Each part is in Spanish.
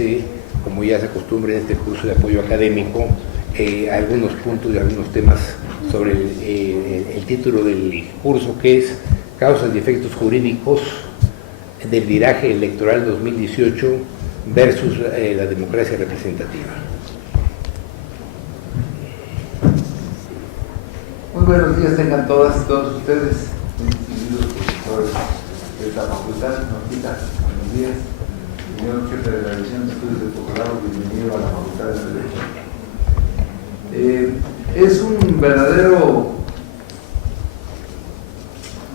introduce, como ya se acostumbra en este curso de apoyo académico, algunos puntos y algunos temas sobre el título del curso, que es Causas y efectos jurídicos del viraje electoral 2018 versus la democracia representativa. Muy buenos días tengan todas y todos ustedes, distinguidos profesores de esta facultad. Buenos días, señor jefe de la División de Estudios del Posgrado, bienvenido a la Facultad de Derecho. Es un verdadero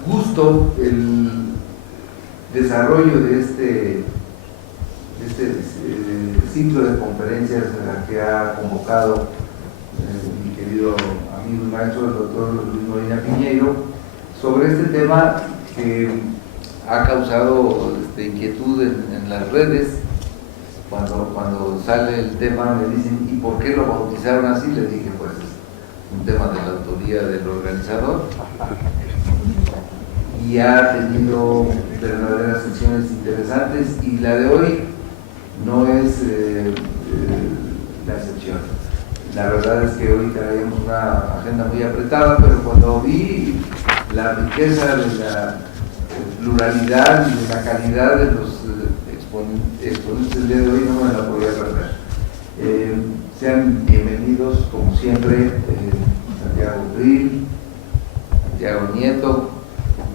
gusto el desarrollo de este ciclo de conferencias que ha convocado mi querido amigo y maestro, el doctor Luis Molina Piñeiro, sobre este tema que ha causado inquietud en las redes. Cuando sale el tema me dicen, ¿y por qué lo bautizaron así? Le dije, pues es un tema de la autoría del organizador y ha tenido verdaderas secciones interesantes, y la de hoy no es la excepción. La verdad es que hoy traíamos una agenda muy apretada, pero cuando vi la riqueza de la pluralidad y de la calidad de los exponentes del día de hoy, no me la podía perder. Sean bienvenidos, como siempre, Santiago Krill, Santiago Nieto,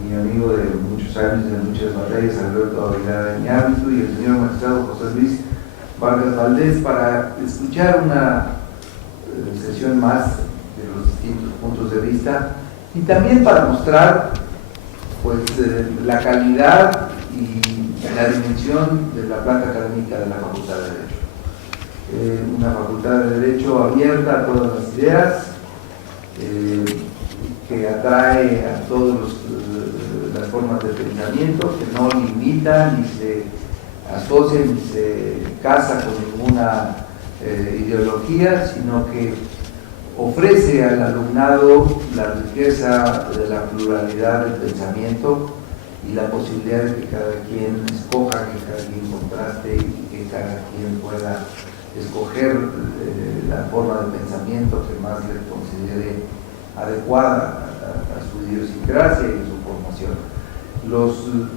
mi amigo de muchos años, de muchas materias, Alberto Aguilar Iñárritu, y el señor magistrado José Luis Vargas Valdés, para escuchar una sesión más de los distintos puntos de vista, y también para mostrar pues la calidad y la dimensión de la planta académica de la Facultad de Derecho. Una Facultad de Derecho abierta a todas las ideas, que atrae a todas las formas de pensamiento, que no limita, ni se asocia, ni se casa con ninguna ideología, sino que ofrece al alumnado la riqueza de la pluralidad del pensamiento y la posibilidad de que cada quien escoja, que cada quien contraste y que cada quien pueda escoger la forma de pensamiento que más le considere adecuada a su idiosincrasia y a su formación.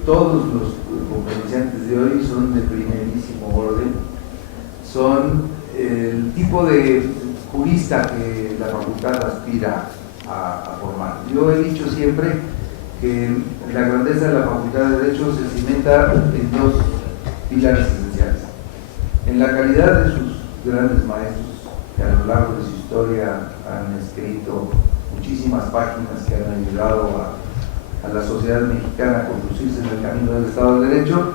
Todos los conferenciantes de hoy son de primerísimo orden, son el tipo de jurista que la facultad aspira a formar. Yo he dicho siempre que la grandeza de la Facultad de Derecho se cimenta en dos pilares esenciales: en la calidad de sus grandes maestros, que a lo largo de su historia han escrito muchísimas páginas que han ayudado a la sociedad mexicana a conducirse en el camino del Estado de Derecho,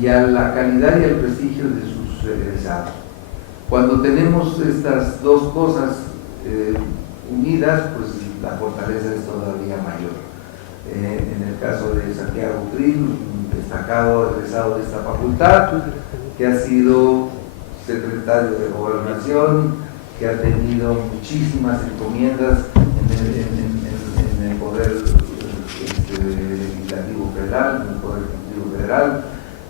y a la calidad y al prestigio de sus egresados. Cuando tenemos estas dos cosas unidas, pues la fortaleza es todavía mayor. En el caso de Santiago Krill, un destacado egresado de esta facultad, que ha sido secretario de Gobernación, que ha tenido muchísimas encomiendas en el Poder Legislativo Federal, en el Poder Ejecutivo Federal,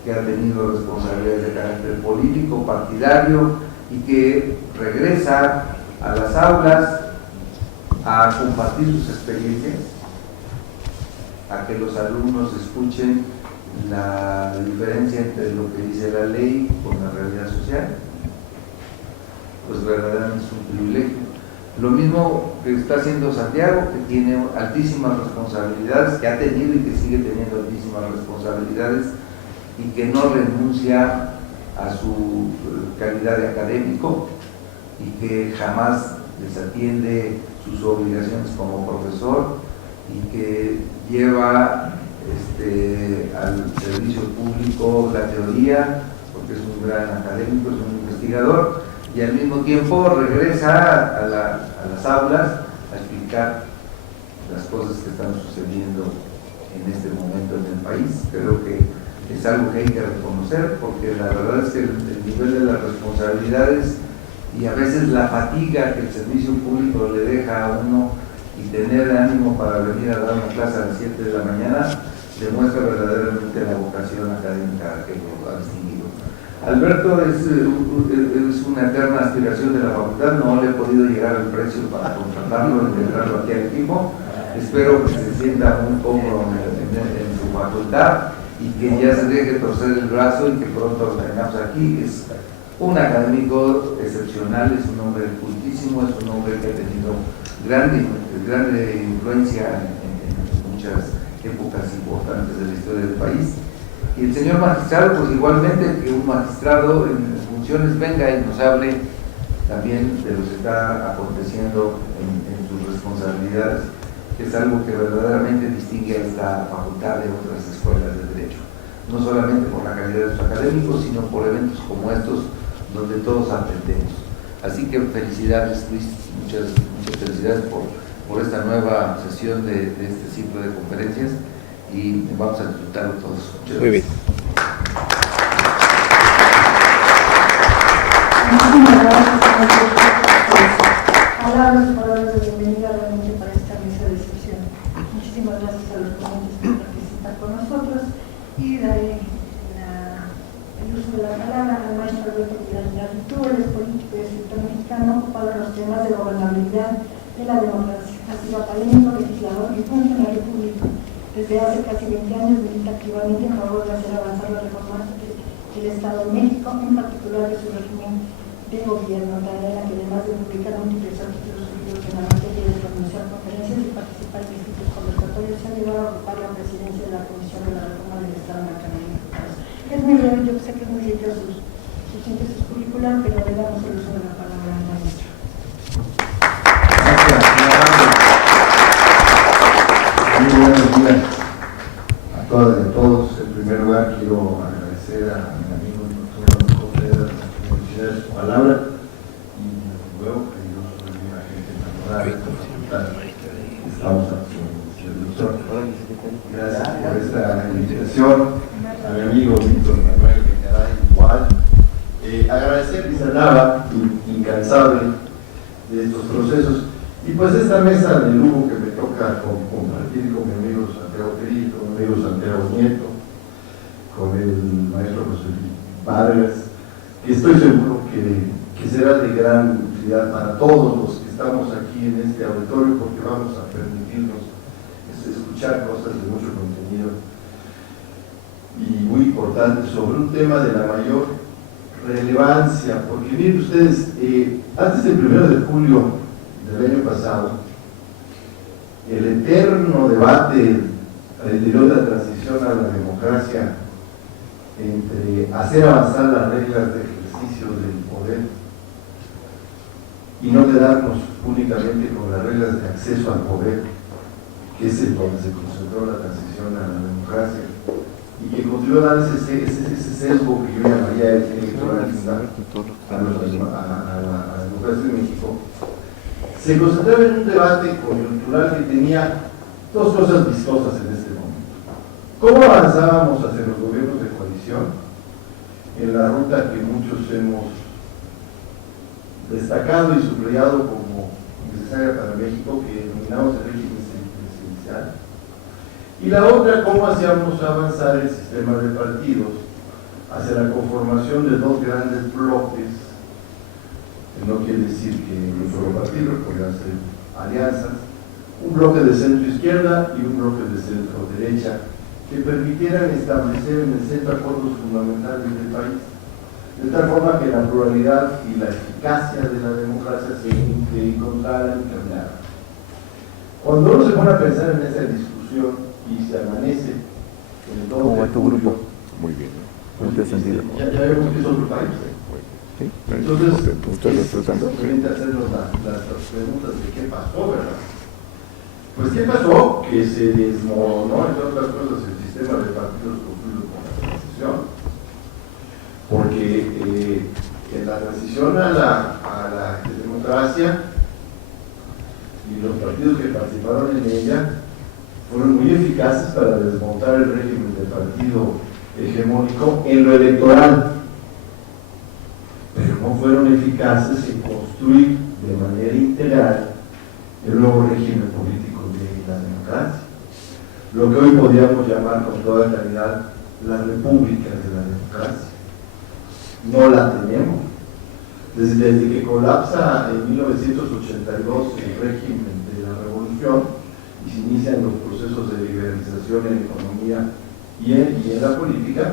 que ha tenido responsabilidades de carácter político, partidario, y que regresa a las aulas a compartir sus experiencias, a que los alumnos escuchen la diferencia entre lo que dice la ley con la realidad social. Pues verdaderamente es un privilegio. Lo mismo que está haciendo Santiago, que tiene altísimas responsabilidades, que ha tenido y que sigue teniendo altísimas responsabilidades, y que no renuncia a su calidad de académico, y que jamás desatiende sus obligaciones como profesor, y que lleva al servicio público la teoría, porque es un gran académico, es un investigador, y al mismo tiempo regresa a las aulas a explicar las cosas que están sucediendo en este momento en el país. Creo que es algo que hay que reconocer, porque la verdad es que el nivel de las responsabilidades y a veces la fatiga que el servicio público le deja a uno, y tener ánimo para venir a dar una clase a las 7 de la mañana, demuestra verdaderamente la vocación académica que lo ha distinguido. Alberto es una eterna aspiración de la facultad, no le he podido llegar al precio para contratarlo, integrarlo aquí al equipo. Espero que se sienta muy cómodo en su facultad y que ya se deje torcer el brazo y que pronto lo tengamos aquí. Es un académico excepcional, es un hombre cultísimo, es un hombre que ha tenido grande influencia en muchas épocas importantes de la historia del país. Y el señor magistrado, pues igualmente, que un magistrado en funciones venga y nos hable también de lo que está aconteciendo en sus responsabilidades, que es algo que verdaderamente distingue a esta facultad de otras escuelas de Derecho, no solamente por la calidad de sus académicos, sino por eventos como estos, donde todos aprendemos. Así que felicidades, Luis, muchas felicidades por esta nueva sesión de este ciclo de conferencias, y vamos a disfrutarlo todos. Muchas gracias. Muy bien. Muchísimas gracias, palabras de bienvenida realmente para esta mesa de sesión. Muchísimas gracias a los ponentes por participar con nosotros, y daré el uso de la palabra al maestro Alberto Villarreal. Tú eres político y escritor mexicano ocupado en los temas de gobernabilidad de la democracia. Ha sido académico, legislador y funcionario público. Desde hace casi 20 años milita activamente en favor de hacer avanzar las reformas del Estado de México, en particular de su régimen de gobierno, tarea en la que además de publicar múltiples artículos subidos en la materia de pronunciar conferencias y participar en distintos conversatorios, se ha llegado a ocupar la presidencia de la Comisión de la Reforma del Estado en la Cámara de Diputados. Es muy breve, yo sé que es muy rico su síntesis curricular, pero le damos el uso de la palabra al maestro. Muy buenos días a todas y a todos. En primer lugar, quiero agradecer a mi amigo el doctor Contreras por su palabra, y luego que Dios bendiga a gente tan honorable como estamos a su doctor. Gracias por esta invitación. A mi amigo Víctor Manuel, que quedará igual. Agradecer que se hablaba incansable de estos procesos. Y pues esta mesa de lujo que me toca compartir con mi amigo Santiago Perillo, con mi amigo Santiago Nieto, con el maestro José Vargas, que estoy seguro que será de gran utilidad para todos los que estamos aquí en este auditorio, porque vamos a permitirnos escuchar cosas de mucho contenido y muy importante sobre un tema de la mayor relevancia, porque miren ustedes, antes del 1 de julio del año pasado, el eterno debate al interior de la transición a la democracia entre hacer avanzar las reglas de ejercicio del poder y no quedarnos únicamente con las reglas de acceso al poder, que es en donde se concentró la transición a la democracia, y que contribuyó a dar ese sesgo que yo llamaría electoral a la democracia de México. Se concentraba en un debate coyuntural que tenía dos cosas vistosas en este momento. ¿Cómo avanzábamos hacia los gobiernos de coalición en la ruta que muchos hemos destacado y subrayado como necesaria para México, que denominamos el régimen presidencial? Y la otra, ¿cómo hacíamos avanzar el sistema de partidos hacia la conformación de dos grandes bloques? No quiere decir que un solo partido, podrían ser alianzas, un bloque de centro-izquierda y un bloque de centro-derecha, que permitieran establecer en el centro acuerdos fundamentales del país, de tal forma que la pluralidad y la eficacia de la democracia se encontraran y caminaran. Cuando uno se pone a pensar en esa discusión y se amanece en el 2 ¿Cómo va de tu julio, grupo? Muy bien, ¿no? pues, ¿Cómo te has sentido? ya vemos que es otro país. Sí, Entonces, ¿estás disfrutando? simplemente hacernos las preguntas de qué pasó, ¿verdad? Pues, ¿qué pasó? Que se desmoronó, entre otras cosas, el sistema de partidos construido con la transición. Porque en la transición a la democracia y los partidos que participaron en ella fueron muy eficaces para desmontar el régimen del partido hegemónico en lo electoral, pero no fueron eficaces en construir de manera integral el nuevo régimen político de la democracia, lo que hoy podríamos llamar con toda claridad las repúblicas de la democracia. no la tenemos. Desde que colapsa en 1982 el régimen de la revolución y se inician los procesos de liberalización en la economía y en la política,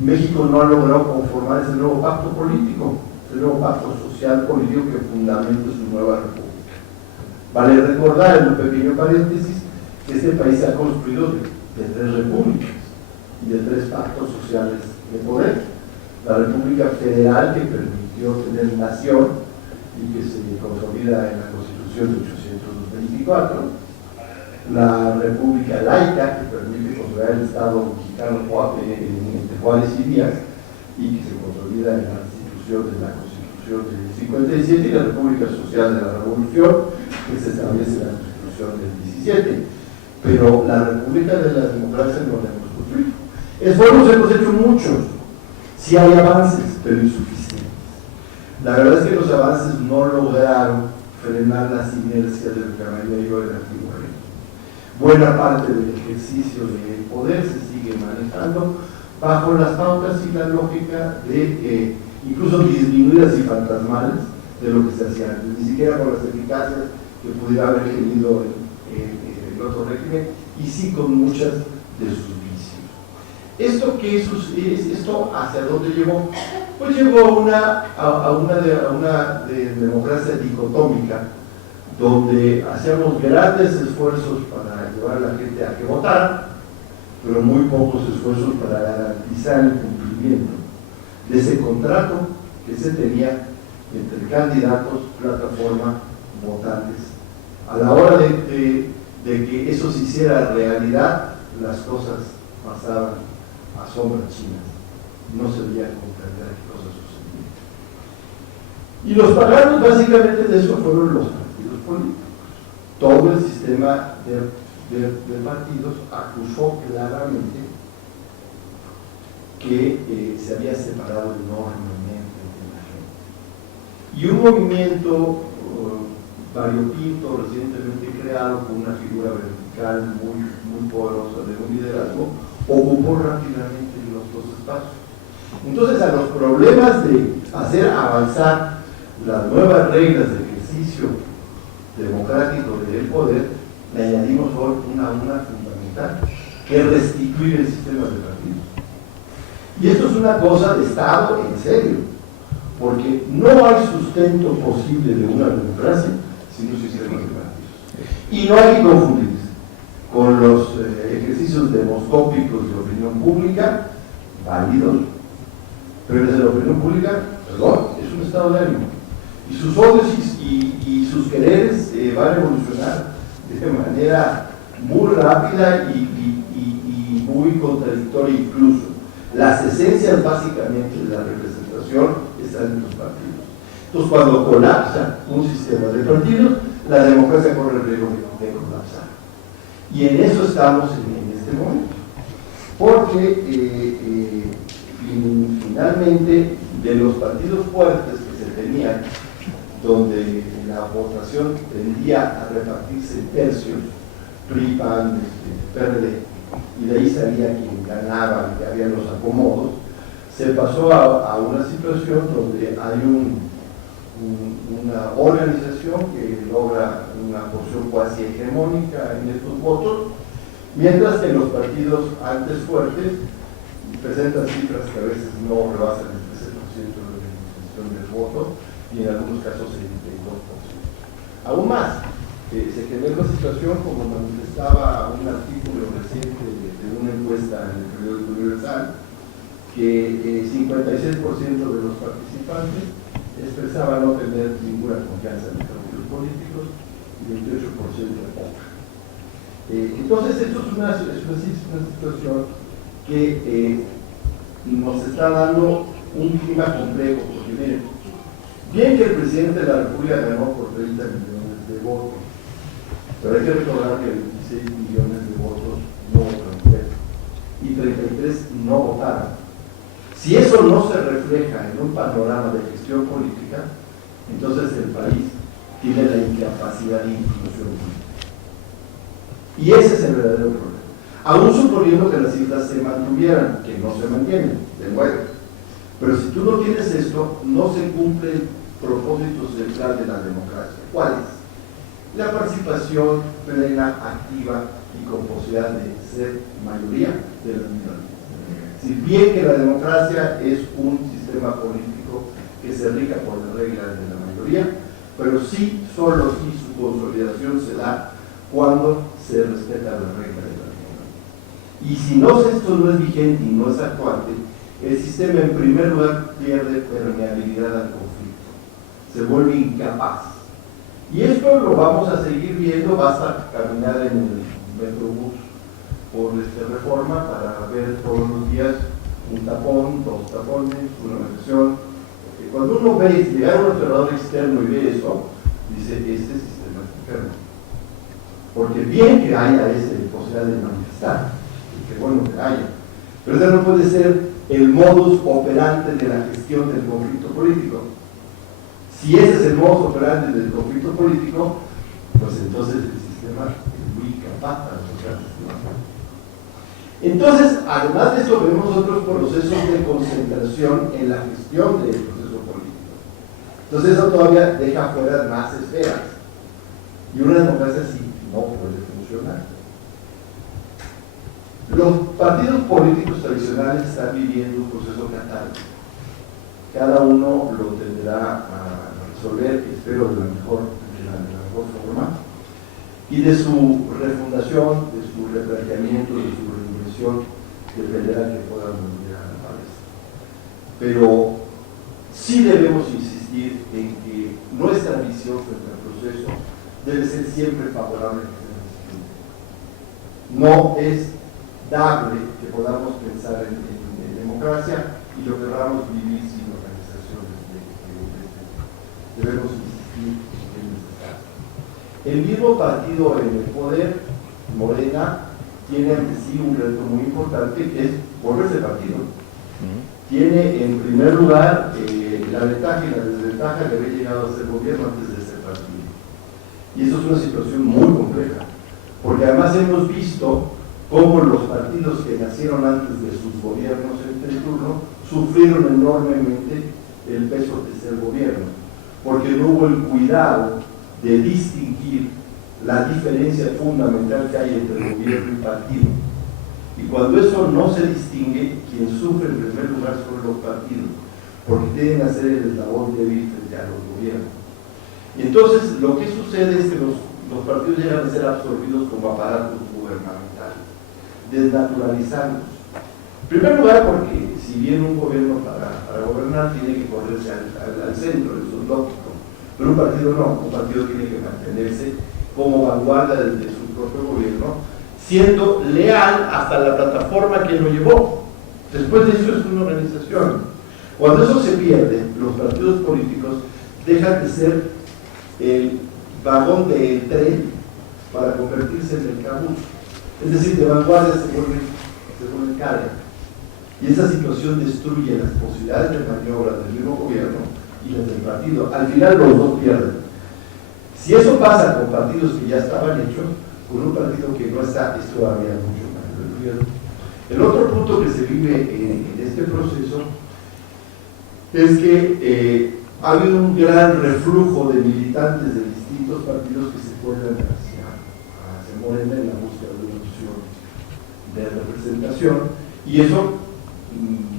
México no ha logrado conformar ese nuevo pacto político, ese nuevo pacto social político que fundamenta su nueva república. Vale recordar, en un pequeño paréntesis, que este país se ha construido de 3 repúblicas y de 3 pactos sociales de poder. La República Federal, que permitió tener nación y que se consolida en la Constitución de 1824, la República Laica, que permite consolidar el Estado mexicano entre Juárez y Díaz y que se consolida en la institución de la Constitución del 57, y la República Social de la Revolución, que se establece en la Constitución del 17. Pero la República de la Democracia no la hemos construido. Esfuerzos hemos hecho muchos, sí hay avances, pero insuficientes. La verdad es que los avances no lograron frenar las inercias del camarillo del antiguo régimen. Buena parte del ejercicio del poder se sigue manejando bajo las pautas y la lógica de incluso disminuidas y fantasmales de lo que se hacía antes, ni siquiera con las eficacias que pudiera haber tenido el otro régimen, y sí con muchas de sus vicios. ¿Esto hacia dónde llevó? Pues llevó a una democracia dicotómica, donde hacíamos grandes esfuerzos para llevar a la gente a que votara, pero muy pocos esfuerzos para garantizar el cumplimiento de ese contrato que se tenía entre candidatos, plataforma, votantes. A la hora de que eso se hiciera realidad, las cosas pasaban a sombras chinas, no se veía comprender qué cosas sucedían. Y los paganos básicamente de eso fueron los partidos políticos. Todo el sistema de partidos acusó claramente que se había separado enormemente de la gente. Y un movimiento variopinto recientemente creado con una figura vertical muy poderosa de un liderazgo, ocupó rápidamente los 2 espacios. Entonces, a los problemas de hacer avanzar las nuevas reglas de ejercicio democrático del poder, le añadimos hoy una fundamental, que es restituir el sistema de partidos. Y esto es una cosa de Estado en serio, porque no hay sustento posible de una democracia sin un sistema de partidos. Y no hay que confundirse con los ejercicios demoscópicos de opinión pública, válidos, pero desde la opinión pública, perdón, es un estado de ánimo. Y sus odios y sus quereres van a evolucionar de manera muy rápida y muy contradictoria incluso. Las esencias básicamente de la representación están en los partidos. Entonces, cuando colapsa un sistema de partidos, la democracia corre el riesgo de colapsar. Y en eso estamos en este momento. Porque finalmente, de los partidos fuertes que se tenían, donde la votación tendía a repartirse en tercios, PRI, PAN, PRD, y de ahí salía quien ganaba, que había los acomodos, se pasó a una situación donde hay una organización que logra una porción cuasi hegemónica en estos votos, mientras que los partidos antes fuertes presentan cifras que a veces no rebasan el 13% de la intención del voto y en algunos casos el 22%. Aún más, se generó una situación, como manifestaba un artículo reciente de una encuesta en el periódico Universal, que 56% de los participantes expresaban no tener ninguna confianza en los partidos políticos y 28% poca. Entonces, esto es una situación que nos está dando un clima complejo, porque miren, bien que el presidente de la República ganó por 30 millones de votos, pero hay que recordar que 26 millones de votos no votaron y 33 no votaron. Si eso no se refleja en un panorama de gestión política, entonces el país tiene la incapacidad de inclusión política. Y ese es el verdadero problema. Aún suponiendo que las cifras se mantuvieran, que no se mantienen, de nuevo. Pero si tú no tienes esto, no se cumple el propósito central de la democracia. ¿Cuál es? La participación plena, activa y con posibilidad de ser mayoría de las minorías. Si bien que la democracia es un sistema político que se rija por las reglas de la mayoría, pero sí, solo si su consolidación se da cuando se respeta las reglas de la minoría. Y si no, esto no es vigente y no es actuante, el sistema en primer lugar pierde permeabilidad al conflicto, se vuelve incapaz. Y esto lo vamos a seguir viendo, basta caminar en el Metrobús por Reforma para ver todos los días un tapón, dos tapones, una recesión. Cuando uno ve llegar a un observador externo y ve eso, dice, este sistema es enfermo. Porque bien que haya esa posibilidad de manifestar, y que bueno que haya, pero eso no puede ser el modus operandi de la gestión del conflicto político. Si ese es el modus operandi del conflicto político, pues entonces el sistema es muy incapaz para lograr sistema. Entonces, además de eso, vemos otros procesos de concentración en la gestión del proceso político. Entonces, eso todavía deja fuera más esferas. Y una democracia así no puede funcionar. Los partidos políticos tradicionales están viviendo un proceso catártico. Cada uno lo tendrá a resolver, espero, de la mejor forma. Y de su refundación, de su replanteamiento, de su reinvención, dependerá que puedan volver a la palestra. Pero sí debemos insistir en que nuestra visión frente al proceso debe ser siempre favorable a que se discute. No es dable que podamos pensar en democracia y lo queramos vivir sin organizaciones debemos insistir en este caso. El mismo partido en el poder, Morena, tiene ante sí un reto muy importante que es volverse partido. Tiene en primer lugar la ventaja y la desventaja de haber llegado a ser gobierno antes de ser partido. Y eso es una situación muy compleja, porque además hemos visto cómo los partidos que nacieron antes de sus gobiernos en turno sufrieron enormemente el peso de ser gobierno, porque no hubo el cuidado de distinguir la diferencia fundamental que hay entre gobierno y partido. Y cuando eso no se distingue, quien sufre en primer lugar son los partidos, porque tienden a ser el eslabón débil frente a los gobiernos. Y entonces lo que sucede es que los partidos llegan a ser absorbidos como aparatos gubernamentales, desnaturalizados. En primer lugar, porque si bien un gobierno para gobernar tiene que correrse al centro, eso es lógico, pero un partido no, un partido tiene que mantenerse como vanguardia de su propio gobierno, siendo leal hasta la plataforma que lo llevó. Después de eso es una organización. Cuando eso se pierde, los partidos políticos dejan de ser el vagón del tren para convertirse en el cabuz. Es decir, de vanguardia se vuelve carga. Y esa situación destruye las posibilidades de maniobra del mismo gobierno y las del partido. Al final los dos pierden. Si eso pasa con partidos que ya estaban hechos, con un partido que no está, es todavía mucho más reducido. El otro punto que se vive en este proceso es que ha habido un gran reflujo de militantes de distintos partidos que se vuelven hacia Morena en la búsqueda de una opción de representación, y eso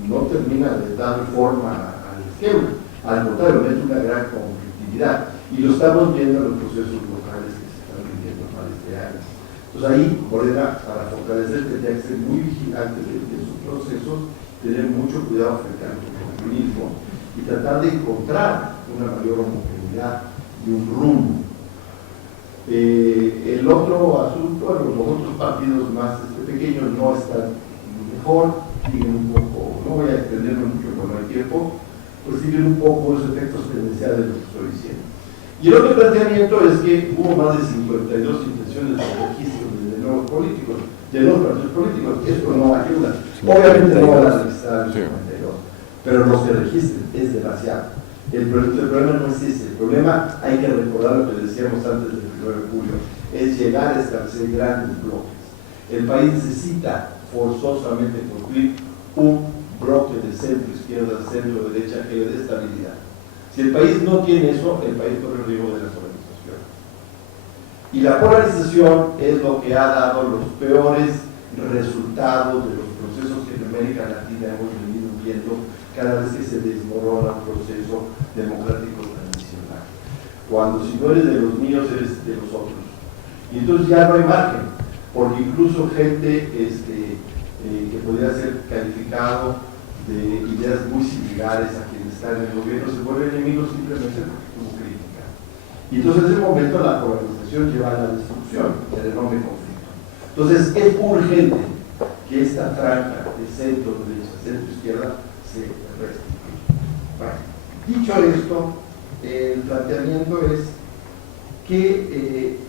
no termina de dar forma al esquema, al contrario, es una gran conflictividad, y lo estamos viendo en los procesos locales que se están viviendo para este año. Entonces ahí, Morena, para fortalecer, tendría que ser muy vigilante de sus procesos, tener mucho cuidado frente al populismo y tratar de encontrar una mayor homogeneidad y un rumbo. El otro asunto, los otros partidos más pequeños no están mejor, siguen un poco, no voy a extenderme mucho por no hay tiempo, pues siguen un poco los efectos tendenciales de lo que estoy diciendo. Y el otro planteamiento es que hubo más de 52 intenciones de registro de nuevos políticos, de nuevos partidos políticos. Esto no ayuda. Obviamente no van a registrar el 52, pero los que registren es demasiado. El problema no es ese. El problema, hay que recordar lo que decíamos antes del 1 de julio, es llegar a establecer grandes bloques. El país necesita forzosamente construir un bloque de centro-izquierda, centro-derecha que le dé estabilidad. Si el país no tiene eso, el país corre el riesgo de la polarización. Y la polarización es lo que ha dado los peores resultados de los procesos que en América Latina hemos venido viendo cada vez que se desmorona un proceso democrático tradicional. Cuando si no eres de los míos, eres de los otros. Y entonces ya no hay margen, porque incluso gente que podría ser calificado de ideas muy similares a quienes están en el gobierno se vuelve enemigo simplemente porque tuvo crítica. Y entonces en ese momento la polarización lleva a la destrucción, al enorme conflicto. Entonces es urgente que esta franja de centro-derecha, centro-izquierda se restituya. Bueno, dicho esto, el planteamiento es qué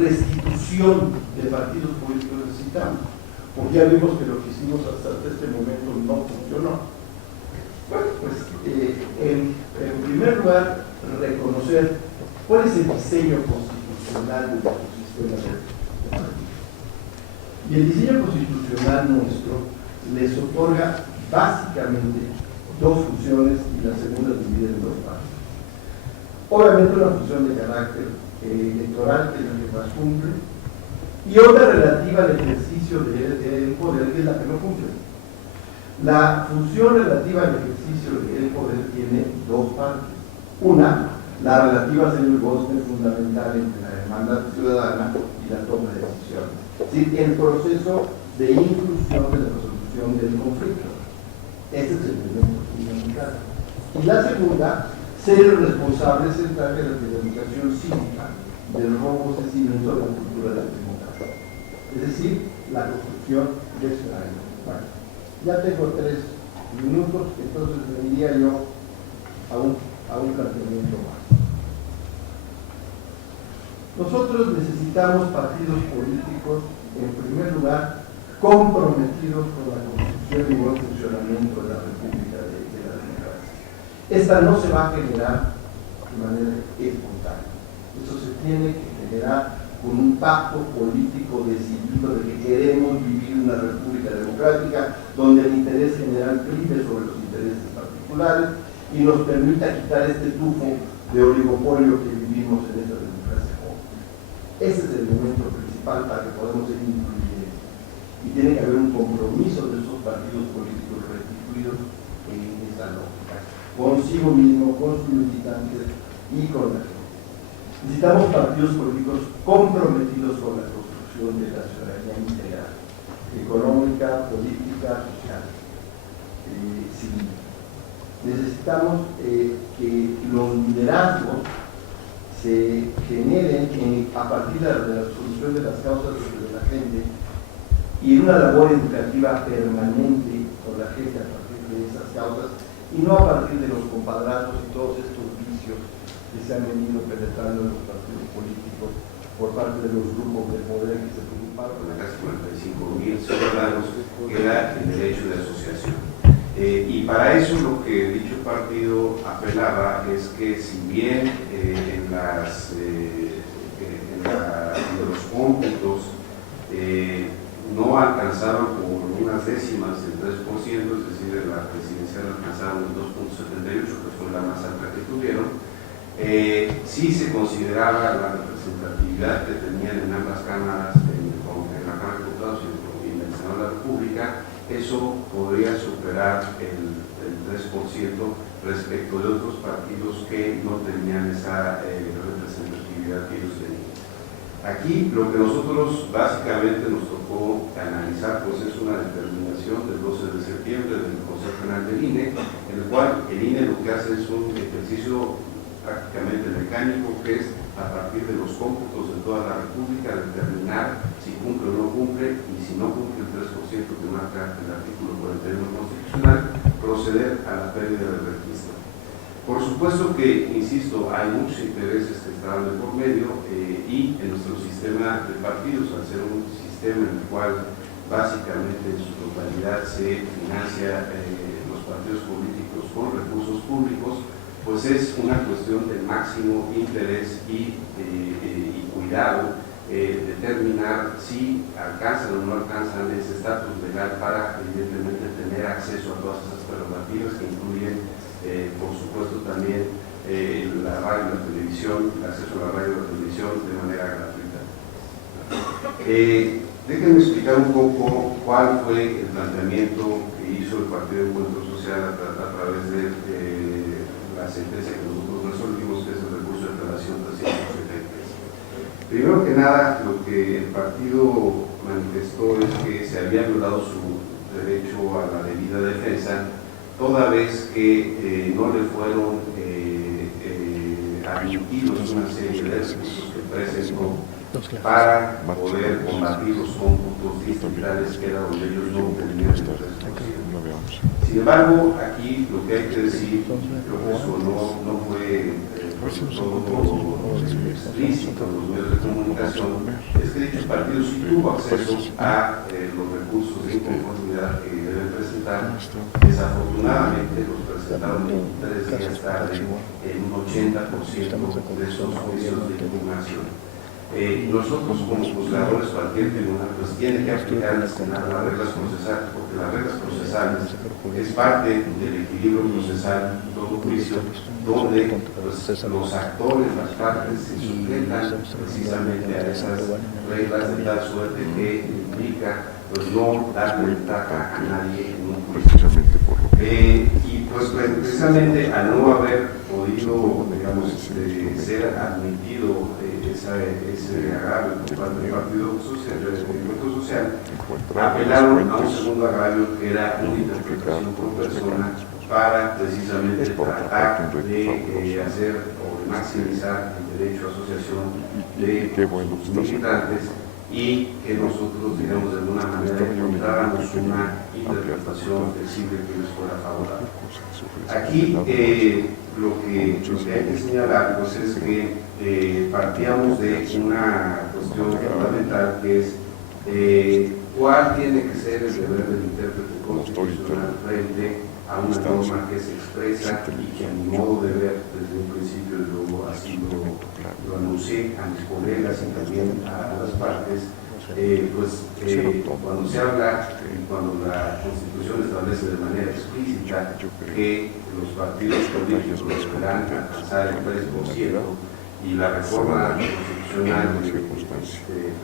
restitución de partidos políticos necesitamos, porque ya vimos que lo que hicimos hasta este momento no funcionó. Bueno, pues en primer lugar, reconocer cuál es el diseño constitucional de nuestro sistema de partidos. Y el diseño constitucional nuestro les otorga básicamente dos funciones y la segunda divide en dos partes. Obviamente una función de carácter electoral, que es la que más cumple, y otra relativa al ejercicio del poder, que es la que no cumple. La función relativa al ejercicio del poder tiene dos partes. Una, la relativa a ser el bosque fundamental entre la demanda ciudadana y la toma de decisiones. Es decir, el proceso de inclusión de la resolución del conflicto. Ese es el elemento fundamental. Y la segunda, ser el responsable central de la educación cívica del robustecimiento de la cultura de la democracia. Es decir, la construcción de escenarios. Bueno, ya tengo 3 minutos, entonces me iría yo a un planteamiento más. Nosotros necesitamos partidos políticos, en primer lugar, comprometidos con la construcción y buen funcionamiento de la República de la Democracia. Esta no se va a generar de manera espontánea. Esto se tiene que generar con un pacto político decidido de que queremos vivir una república democrática donde el interés general prime sobre los intereses particulares y nos permita quitar este tufo de oligopolio que vivimos en esta democracia joven. Ese es el elemento principal para que podamos ser incluyentes. Y tiene que haber un compromiso de esos partidos políticos restituidos en esa lógica, consigo mismo, con sus militantes y con la gente. Necesitamos partidos políticos comprometidos con la construcción de la ciudadanía integral, económica, política, social, civil. Necesitamos que los liderazgos se generen a partir de la solución de las causas de la gente y una labor educativa permanente con la gente a partir de esas causas y no a partir de los compadrazgos y todos estos vicios que se han venido penetrando en los partidos políticos por parte de los grupos de poder que se preocuparon. Con la casi 45.000 ciudadanos era el derecho de asociación. Y para eso lo que dicho partido apelaba es que si bien en los cómputos no alcanzaron por unas décimas el 3%, es decir, en la presidencial alcanzaron el 2.78, que fue la más alta que tuvieron, sí se consideraba la representatividad que tenían en ambas cámaras, en la Cámara de Diputados y en el Senado de la República, eso podría superar el 3% respecto de otros partidos que no tenían esa representatividad que ellos tenían. Aquí lo que nosotros básicamente nos tocó analizar pues es una determinación del 12 de septiembre del Consejo General del INE, en el cual el INE lo que hace es un ejercicio prácticamente mecánico, que es a partir de los cómputos de toda la República determinar si cumple o no cumple, y si no cumple el 3% que marca el artículo 41 constitucional, proceder a la pérdida del registro. Por supuesto que, insisto, hay muchos intereses que están de por medio y en nuestro sistema de partidos, al ser un sistema en el cual básicamente en su totalidad se financia los partidos políticos con recursos públicos, pues es una cuestión de máximo interés y cuidado determinar si alcanzan o no alcanzan ese estatus legal para evidentemente tener acceso a todas esas prerrogativas que incluyen por supuesto también la radio y la televisión, el acceso a la radio y la televisión de manera gratuita. Déjenme explicar un poco cuál fue el planteamiento que hizo el Partido Encuentro Social a través de la sentencia que nosotros resolvimos, que es el recurso de apelación 373. Primero que nada, lo que el partido manifestó es que se había violado su derecho a la debida defensa, toda vez que no le fueron admitidos una serie de recursos que presentó para poder combatir los cómputos distritales, que era donde ellos no tenían el 3%. Sin embargo, aquí lo que hay que decir, creo que eso no fue todo explícito en los medios de comunicación, es que dicho partido sí tuvo acceso a los recursos de inconformidad que deben presentar. Desafortunadamente los presentaron 3 días tarde en un 80% de esos juicios de impugnación. Nosotros como juzgadores, cualquier tribunal pues tiene que aplicar las reglas procesales, porque las reglas procesales es parte del equilibrio procesal de todo juicio, donde pues, los actores, las partes se sujetan precisamente a esas reglas de tal suerte que implica pues no darle ventaja a nadie en un juicio. Y pues precisamente al no haber podido, digamos, ser admitido ese agravio por parte del Partido Social, del Movimiento Social, apelaron a un segundo agravio que era una interpretación por persona para precisamente tratar de hacer o de maximizar el derecho a asociación de militantes y que nosotros, digamos, de alguna manera encontráramos una interpretación flexible que les fuera favorable. Aquí lo que hay que señalar pues, es que partíamos de una cuestión fundamental que es cuál tiene que ser el deber del intérprete constitucional frente a una norma que se expresa y que a mi modo de ver desde un principio luego así lo anuncié a mis colegas y también a las partes, cuando se habla y cuando la Constitución establece de manera explícita que los partidos políticos deberán alcanzar el 3% y la reforma constitucional de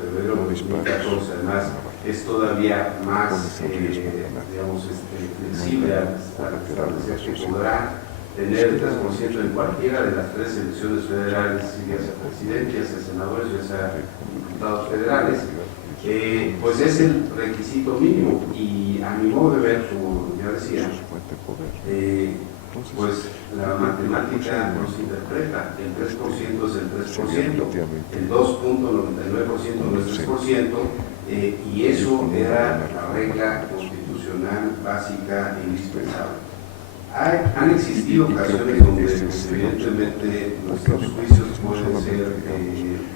febrero de 2014 además es todavía más digamos, flexible al establecer que podrá tener el 3% en cualquiera de las 3 elecciones federales, ya sea presidente, ya sea senadores, ya sea diputados federales, pues es el requisito mínimo y a mi modo de ver, como ya decía, pues la matemática no se interpreta, el 3% es el 3%, el 2.99% no es 3%, y eso era la regla constitucional básica e indispensable. Han existido ocasiones donde evidentemente nuestros juicios pueden ser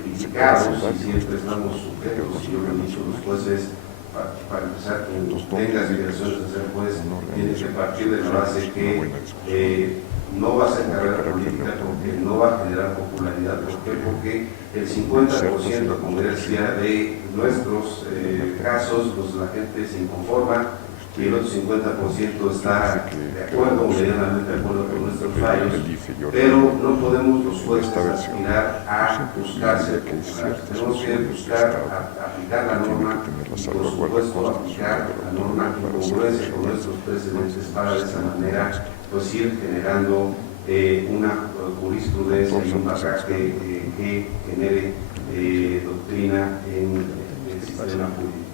criticados y siempre estamos sujetos, y yo lo he dicho, los jueces, para empezar, quien tenga aspiraciones de ser juez, tiene que partir de la base que no va a ser carrera política porque no va a generar popularidad. ¿Por qué? Porque el 50%, como decía, de nuestros casos, pues la gente se inconforma y el otro 50% está de acuerdo, medianamente de acuerdo con nuestros fallos, pero no podemos los jueces aspirar a buscar ser populares. Tenemos que buscar aplicar la norma y, por supuesto, aplicar la norma en congruencia con nuestros precedentes para de esa manera pues ir generando una jurisprudencia y un bagaje que genere doctrina en el sistema jurídico.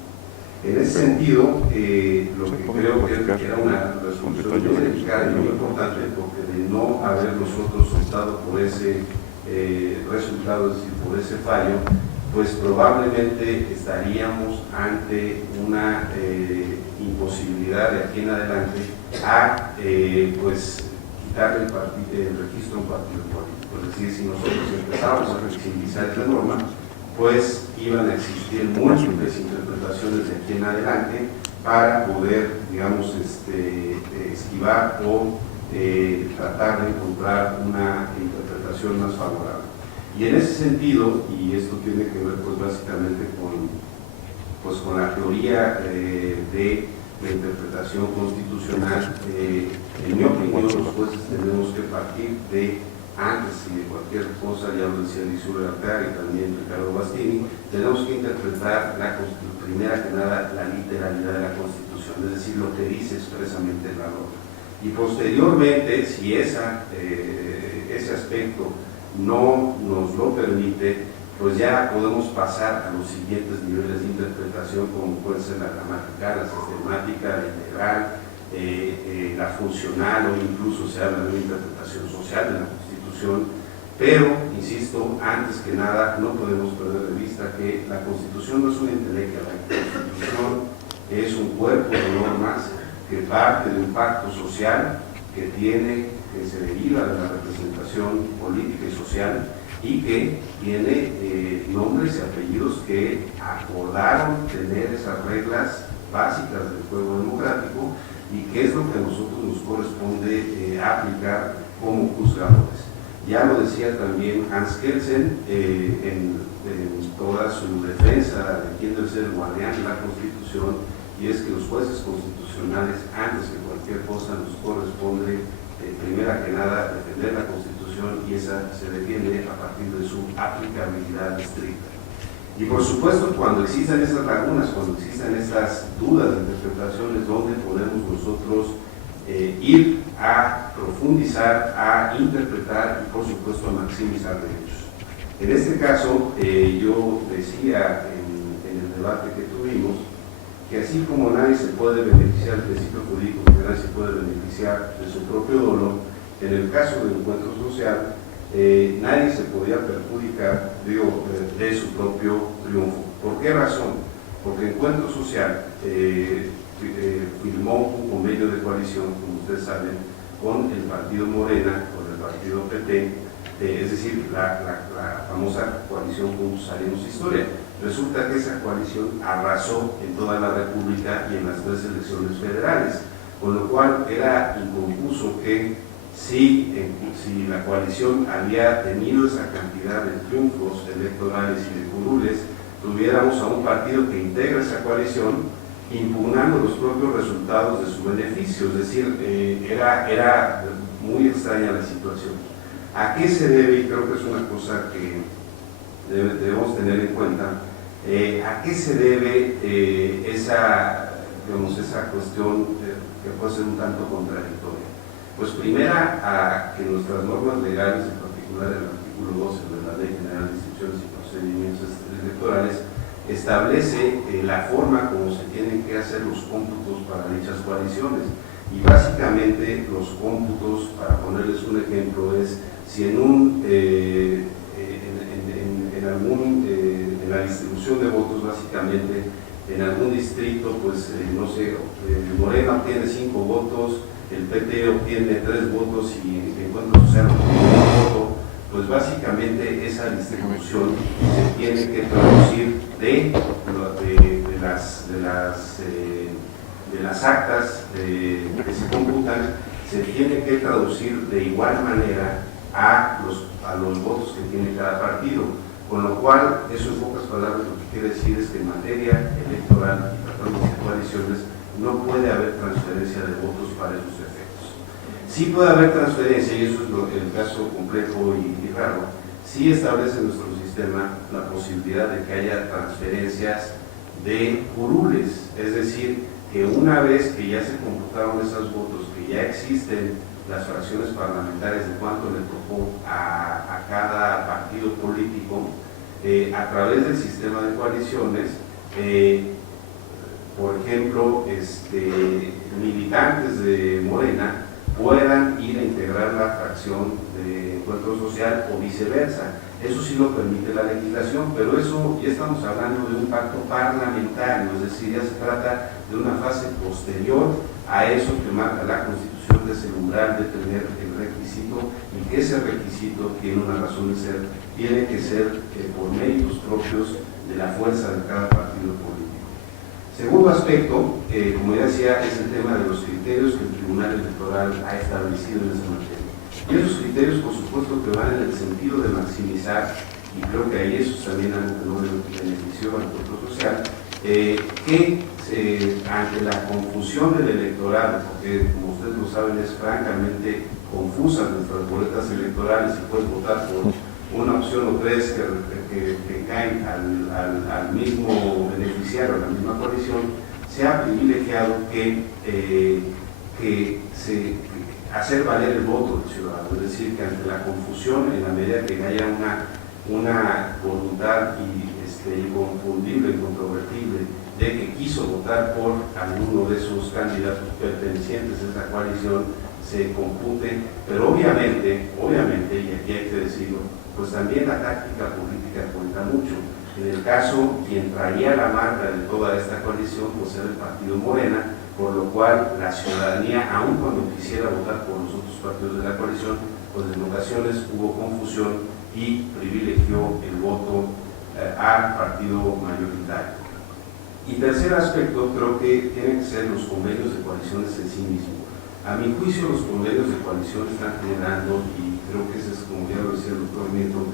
En ese sentido, lo que creo que era una resolución muy delicada y muy importante, porque de no haber nosotros optado por ese resultado, es decir, por ese fallo, pues probablemente estaríamos ante una imposibilidad de aquí en adelante a pues quitarle el registro a un partido político. Es decir, si nosotros empezamos a flexibilizar esta norma, pues iban a existir múltiples interpretaciones de aquí en adelante para poder, digamos, esquivar o tratar de encontrar una interpretación más favorable. Y en ese sentido, y esto tiene que ver pues básicamente con la teoría de la interpretación constitucional, en mi opinión los jueces tenemos que partir de, antes de cualquier cosa, ya lo decía Lisura Arteaga y también Ricardo Bastini, tenemos que interpretar primera que nada la literalidad de la Constitución, es decir, lo que dice expresamente la norma. Y posteriormente, si ese aspecto no nos lo permite, pues ya podemos pasar a los siguientes niveles de interpretación, como puede ser la gramatical, la sistemática, la integral, la funcional, o incluso se habla de una interpretación social de la Constitución. Pero, insisto, antes que nada, no podemos perder de vista que la Constitución no es una entelequia, la Constitución es un cuerpo de normas que parte de un pacto social que se deriva de la representación política y social y que tiene nombres y apellidos que acordaron tener esas reglas básicas del juego democrático y que es lo que a nosotros nos corresponde aplicar como juzgadores. Ya lo decía también Hans Kelsen en toda su defensa de quién debe ser el guardián de la Constitución, y es que los jueces constitucionales, antes que cualquier cosa, nos corresponde, primera que nada, defender la Constitución, y esa se defiende a partir de su aplicabilidad estricta. Y por supuesto, cuando existan esas lagunas, cuando existan estas dudas de interpretaciones, donde podemos nosotros ir a profundizar, a interpretar y por supuesto a maximizar derechos. En este caso, yo decía en el debate que tuvimos, que así como nadie se puede beneficiar del principio jurídico, que nadie se puede beneficiar de su propio dolor, en el caso del encuentro social, nadie se podía perjudicar, de su propio triunfo. ¿Por qué razón? Porque Encuentro Social firmó un convenio de coalición, como ustedes saben, con el partido Morena, con el partido PT, es decir, la famosa coalición Juntos Haremos Historia. Resulta que esa coalición arrasó en toda la República y en las 3 elecciones federales, con lo cual era inconfuso que si la coalición había tenido esa cantidad de triunfos electorales y de curules, tuviéramos a un partido que integra esa coalición impugnando los propios resultados de su beneficio, es decir, era muy extraña la situación. ¿A qué se debe? Y creo que es una cosa que debemos tener en cuenta. ¿A qué se debe esa cuestión que puede ser un tanto contradictoria? Pues primera, a que nuestras normas legales, en particular el artículo 12 de la Ley General de Instituciones y Procedimientos Electorales, establece la forma como se tienen que hacer los cómputos para dichas coaliciones. Y básicamente los cómputos, para ponerles un ejemplo, es si en la distribución de votos, básicamente en algún distrito, pues no sé, Morena obtiene 5 votos, el PT obtiene 3 votos y Encuentro Social obtiene 1 voto, pues básicamente esa distribución se tiene que traducir de las actas que se computan, se tiene que traducir de igual manera a los votos que tiene cada partido. Con lo cual, eso en pocas palabras lo que quiere decir es que en materia electoral y tratándose de coaliciones no puede haber transferencia de votos para esos efectos. Sí puede haber transferencia, y eso es el caso complejo y raro, sí establece nuestro sistema la posibilidad de que haya transferencias de curules, es decir, que una vez que ya se computaron esos votos, que ya existen las fracciones parlamentarias de cuánto le tocó a cada partido político, a través del sistema de coaliciones, por ejemplo, militantes de Morena puedan ir a integrar la fracción de Encuentro Social o viceversa. Eso sí lo permite la legislación, pero eso ya estamos hablando de un pacto parlamentario, es decir, ya se trata de una fase posterior a eso que marca la Constitución, que es el umbral de tener el requisito, y que ese requisito tiene una razón de ser, tiene que ser por méritos propios de la fuerza de cada partido político. Segundo aspecto, como ya decía, es el tema de los criterios que el Tribunal Electoral ha establecido en esa materia. Y esos criterios, por supuesto, que van en el sentido de maximizar y creo que ahí eso es también algo que no benefició al encuentro social, que ante la confusión del electorado, porque como ustedes lo saben es francamente confusas nuestras boletas electorales y puedes votar por una opción o tres que caen al mismo beneficiario, a la misma coalición, se ha privilegiado hacer valer el voto del ciudadano, es decir, que ante la confusión, en la medida que haya una voluntad inconfundible, incontrovertible, de que quiso votar por alguno de esos candidatos pertenecientes a esta coalición, se compute, pero obviamente, y aquí hay que decirlo, pues también la táctica política cuenta mucho. En el caso, quien traía la marca de toda esta coalición, pues era el partido Morena, por lo cual la ciudadanía, aun cuando quisiera votar por los otros partidos de la coalición, pues en ocasiones hubo confusión y privilegió el voto al partido mayoritario. Y tercer aspecto, creo que tienen que ser los convenios de coaliciones en sí mismos. A mi juicio, los convenios de coalición están generando, y creo que ese es, como ya lo decía el doctor Nieto,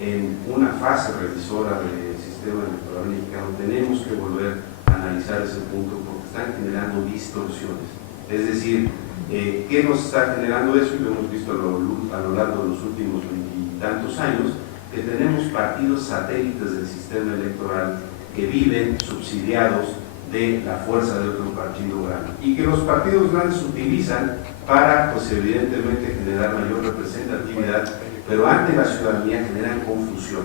en una fase revisora del sistema electoral mexicano, tenemos que volver a analizar ese punto porque están generando distorsiones. Es decir, ¿qué nos está generando eso? Y lo hemos visto a lo largo de los últimos 20 y tantos años, que tenemos partidos satélites del sistema electoral que viven subsidiados de la fuerza de otro partido grande y que los partidos grandes utilizan para, pues evidentemente, generar mayor representatividad, pero ante la ciudadanía generan confusión.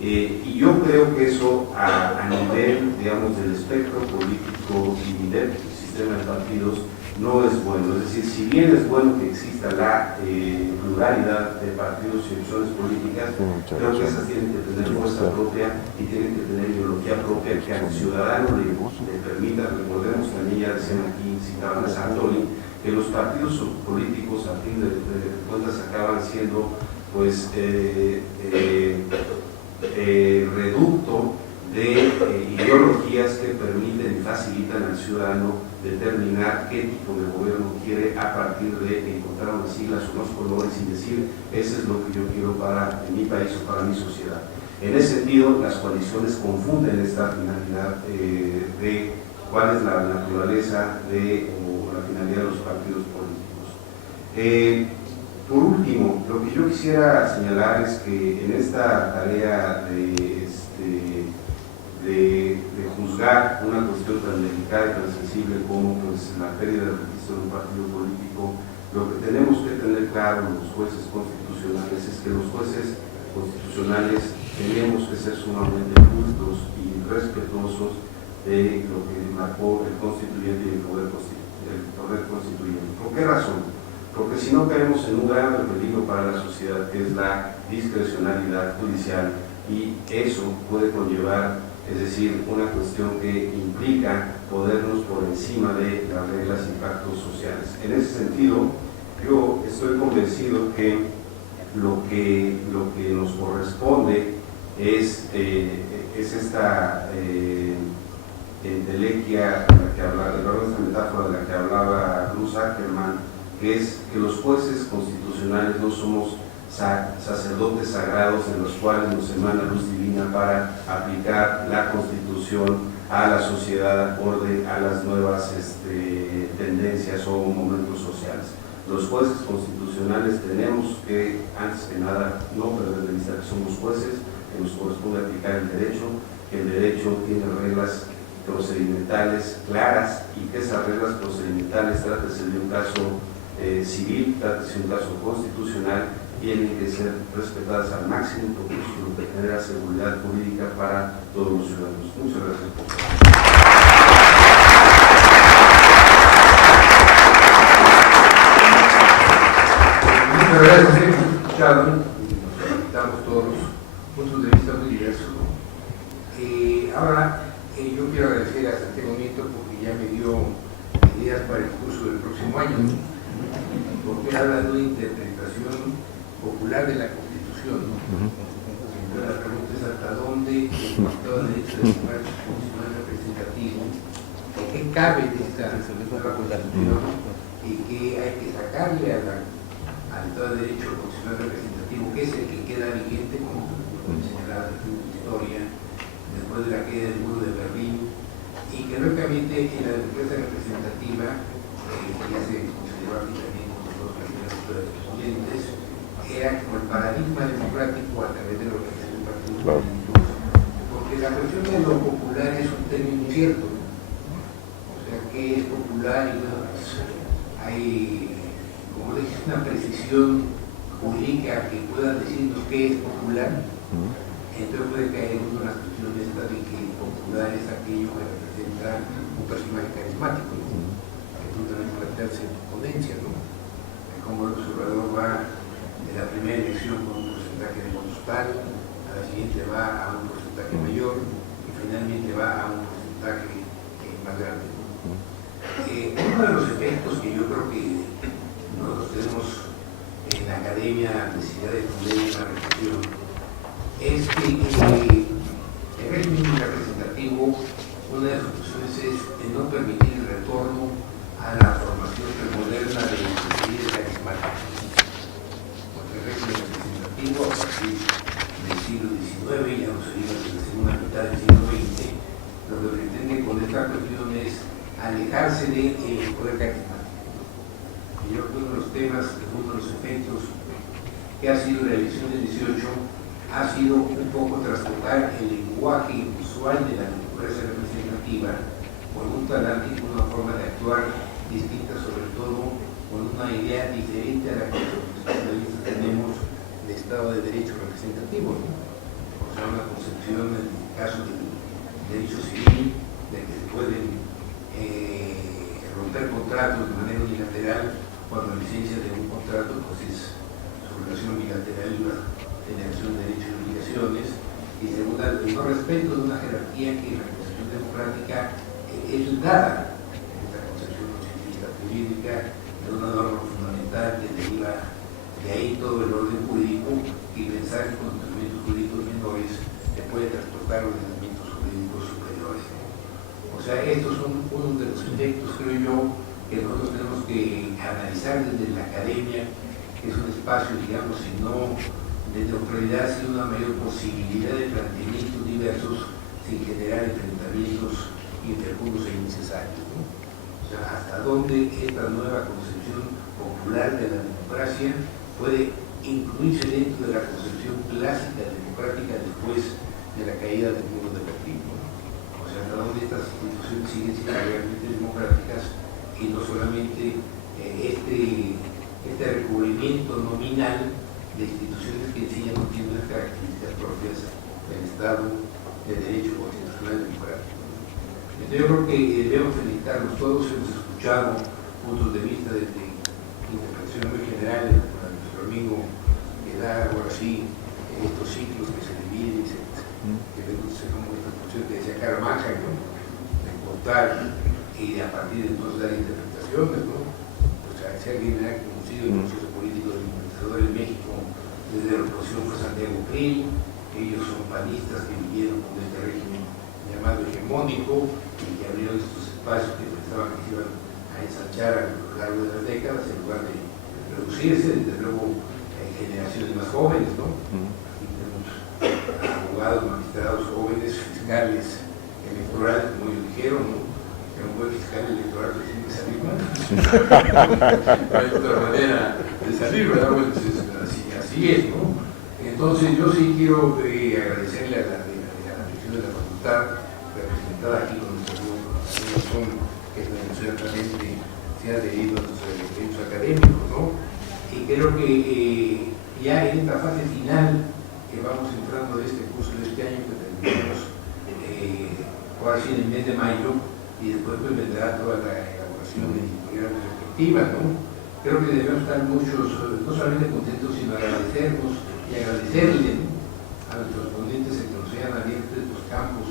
Y yo creo que eso a nivel, digamos, del espectro político y del sistema de partidos no es bueno. Es decir, si bien es bueno que exista la pluralidad de partidos y opciones políticas, creo que esas tienen que tener fuerza propia y tienen que tener ideología propia que al ciudadano le permita. Recordemos también, ya decían aquí, citaban a Sartori, que los partidos políticos a fin de cuentas acaban siendo pues reducto de ideologías que permiten y facilitan al ciudadano determinar qué tipo de gobierno quiere a partir de encontrar unas siglas o unos colores y decir, ese es lo que yo quiero para mi país o para mi sociedad. En ese sentido, las coaliciones confunden esta finalidad de cuál es la naturaleza o la finalidad de los partidos políticos. Por último, lo que yo quisiera señalar es que en esta tarea de juzgar una cuestión tan delicada y tan sensible como pues, la pérdida del registro de un partido político, lo que tenemos que tener claro los jueces constitucionales es que los jueces constitucionales tenemos que ser sumamente justos y respetuosos de lo que marcó el constituyente y el poder constituyente. ¿Por qué razón? Porque si no caemos en un grave peligro para la sociedad, que es la discrecionalidad judicial, y eso puede conllevar, es decir, una cuestión que implica podernos por encima de las reglas y pactos sociales. En ese sentido, yo estoy convencido que lo que nos corresponde es esta entelequia, esta metáfora de la que hablaba Bruce Ackerman, que es que los jueces constitucionales no somos sacerdotes sagrados en los cuales nos emana luz divina para aplicar la Constitución a la sociedad acorde a las nuevas tendencias o momentos sociales. Los jueces constitucionales tenemos que, antes que nada, no perder de vista que somos jueces, que nos corresponde aplicar el derecho, que el derecho tiene reglas procedimentales claras y que esas reglas procedimentales, trátese de un caso civil, trátese de un caso constitucional, tienen que ser respetadas al máximo porque eso es lo que genera seguridad jurídica para todos los ciudadanos. Muchas gracias por Muchas gracias, hemos escuchado y nos presentamos todos los puntos de vista muy diversos. Ahora yo quiero agradecer a Santiago Nieto porque ya me dio ideas para el curso del próximo año, porque habla de una interpretación popular de la Constitución. Entonces la pregunta es hasta dónde el Estado de Derecho del Tribunal Constitucional representativo, qué cabe de esta Constitución y qué hay que sacarle al Estado de Derecho Constitucional representativo, que es el que queda vigente como como señalaba en la historia, después de la caída del muro de Berlín, y que lógicamente en la democracia representativa, que ya se consideró aquí también como los primeros exponentes, era como el paradigma democrático a través de la organización de partidos políticos, porque la cuestión de lo popular es un término incierto, ¿no? O sea, ¿qué es popular? Y bueno, pues, hay, como le dije, una precisión jurídica que pueda decirnos qué es popular. Entonces puede caer uno en las cuestiones estas de que popular es aquello que representa un personaje carismático, ¿no? Que tú también plantearse en tu ponencia, ¿no? Como el observador va de la primera elección con un porcentaje de votos tal, a la siguiente va a un porcentaje mayor y finalmente va a un porcentaje más grande, ¿no? Uno de los efectos que yo creo que nosotros tenemos en la academia, necesidad de poner una reflexión, es que el régimen representativo, una de las funciones es no permitir el retorno a la formación premoderna de los líderes carismáticos. Porque el régimen representativo, a partir del siglo XIX, ya no se diga desde la segunda mitad del siglo XX, lo que pretende con esta cuestión es alejarse del poder carismático. Y yo creo que uno de los temas, uno de los efectos que ha sido la elección del 18, ha sido un poco transportar el lenguaje usual de la democracia representativa con un talante y con una forma de actuar distinta, sobre todo con una idea diferente a la que los especialistas tenemos de Estado de Derecho representativo, ¿no? O sea, una concepción en el caso del derecho civil de que se pueden romper contratos de manera unilateral cuando la licencia de un contrato pues es su relación bilateral y una generación de derechos y obligaciones, y segunda, el no respeto de una jerarquía que en la concepción democrática es dada en esta concepción científica jurídica de una norma fundamental que deriva de ahí todo el orden jurídico, y pensar que con los elementos jurídicos menores se puede transportar los elementos jurídicos superiores. O sea, estos son uno de los efectos, creo yo, que nosotros tenemos que analizar desde la academia, que es un espacio, digamos, sino de neutralidad, sino una mayor posibilidad de planteamientos diversos sin generar enfrentamientos interjuntos e innecesarios, ¿no? O sea, hasta dónde esta nueva concepción popular de la democracia puede incluirse dentro de la concepción clásica democrática después de la caída del muro de Berlín, ¿no? O sea, hasta dónde estas instituciones siguen siendo realmente democráticas y no solamente este recubrimiento nominal de instituciones que en sí ya no tienen las características propias del Estado de Derecho constitucional democrático. Entonces yo creo que debemos felicitarnos todos, hemos escuchado puntos de vista desde interpretaciones muy generales, con nuestro amigo que da ahora sí estos ciclos que se dividen y que reduce como esta función que decía Caramaja, ¿no? De contar y a partir de entonces dar interpretaciones, ¿no? O sea, si alguien ha conocido el proceso político del libertador en México desde la oposición fue Santiago Krill, ellos son panistas que vivieron con este régimen llamado hegemónico y que abrieron estos espacios que pensaban que se iban a ensanchar a lo largo de las décadas en lugar de reducirse, desde luego generaciones más jóvenes, ¿no? Aquí tenemos abogados, magistrados jóvenes, fiscales electorales, como ellos dijeron, ¿no? Que un buen fiscal electoral que tiene que salir mal. No hay otra manera de salir, ¿verdad? Bueno, pues así es, ¿no? Entonces yo sí quiero agradecerle a la dirección de la facultad representada aquí con nuestro amigo que ciertamente se ha adherido a nuestros derechos académicos, ¿no? Y creo que ya en esta fase final que vamos entrando de este curso de este año, que terminamos ahora sí en el mes de mayo, y después pues vendrá toda la elaboración editorial respectiva, ¿no? Creo que debemos estar muchos, no solamente contentos, sino agradecernos y agradecerle, ¿no?, a nuestros ponentes que nos hayan abierto estos campos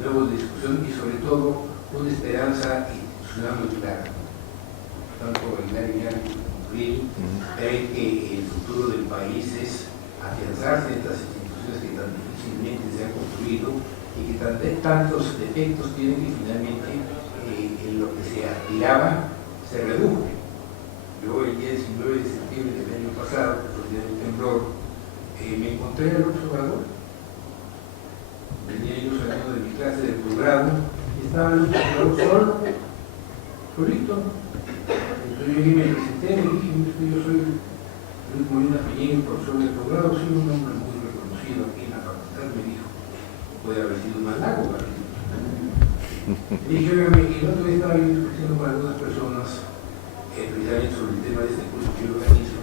nuevos de discusión y sobre todo una esperanza institucional muy clara. Tanto Aguilar y Krill creen que el futuro del país es afianzarse en estas instituciones que tan difícilmente se han construido y que tantos defectos tienen que finalmente en lo que se aspiraba se redujo. Yo el día 19 de septiembre del año pasado, el día del temblor, me encontré al observador venía yo saliendo de mi clase de posgrado y estaba el profesor solo, solito. Entonces yo llegué, me presenté, me dije, yo soy Luis Molina Peñín, profesor de posgrado, soy un hombre muy reconocido aquí en la facultad. Me dijo, puede haber sido más largo, ¿vale? Y dije, oiga, el otro día estaba yo discutiendo con algunas personas precisamente sobre el tema de este curso que yo organizo,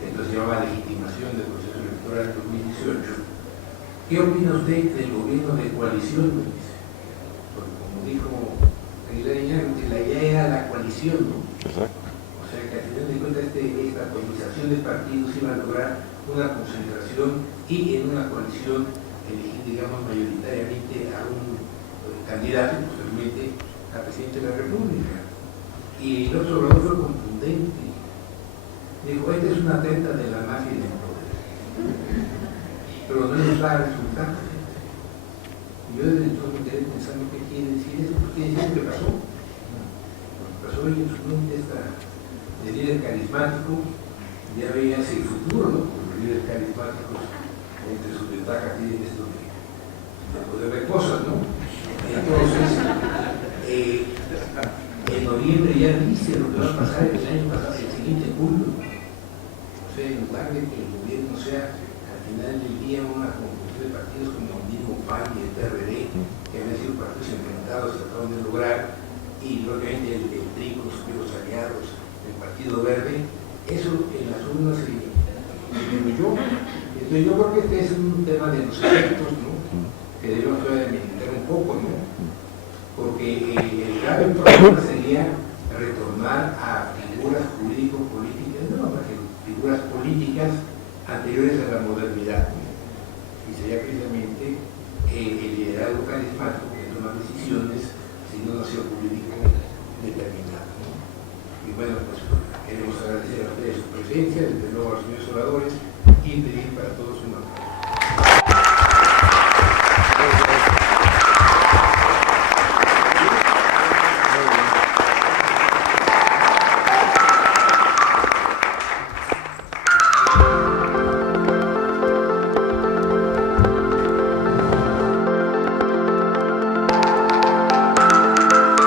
entonces se llamaba Legitimación del Proceso Electoral 2018. ¿Qué opina usted del gobierno de coalición? Me dice. Porque como dijo Aguilar, la idea era la coalición, ¿no? Exacto. O sea que al final de cuentas esta atomización de partidos iba a lograr una concentración y en una coalición elegir, digamos, mayoritariamente a un candidato y posteriormente a presidente de la República. Y López Obrador fue contundente. Dijo, esta es una atenta de la mafia y del poder. Pero no nos da resultados. Y yo desde entonces me quedé pensando qué quiere decir eso, porque quiere decir que pasó. Porque pasó en su mente de líder carismático, ya veía hacia el futuro, ¿no? Porque los líderes carismáticos, entre sus ventajas, tienen esto de poder de cosas, ¿no? Entonces, en noviembre ya dice lo que va a pasar el año pasado, el siguiente julio. O sea, en lugar de que el gobierno sea al final del día una conjunción de partidos como el mismo PAN y el PRD, que habían sido partidos enfrentados y trataron de lograr, y lógicamente el PRI con sus viejos aliados, el Partido Verde, eso en las urnas se disminuyó. Entonces yo creo que este es un tema de los efectos, ¿no? Que debemos todavía meditar un poco, ¿no? Porque el grave problema sería retornar a figuras jurídico-políticas, no, figuras políticas anteriores a la modernidad, ¿no? Y sería precisamente el liderazgo carismático que toma decisiones sin un nación político determinado, ¿no? Y bueno, pues queremos agradecer a ustedes su presencia, desde luego a los señores oradores,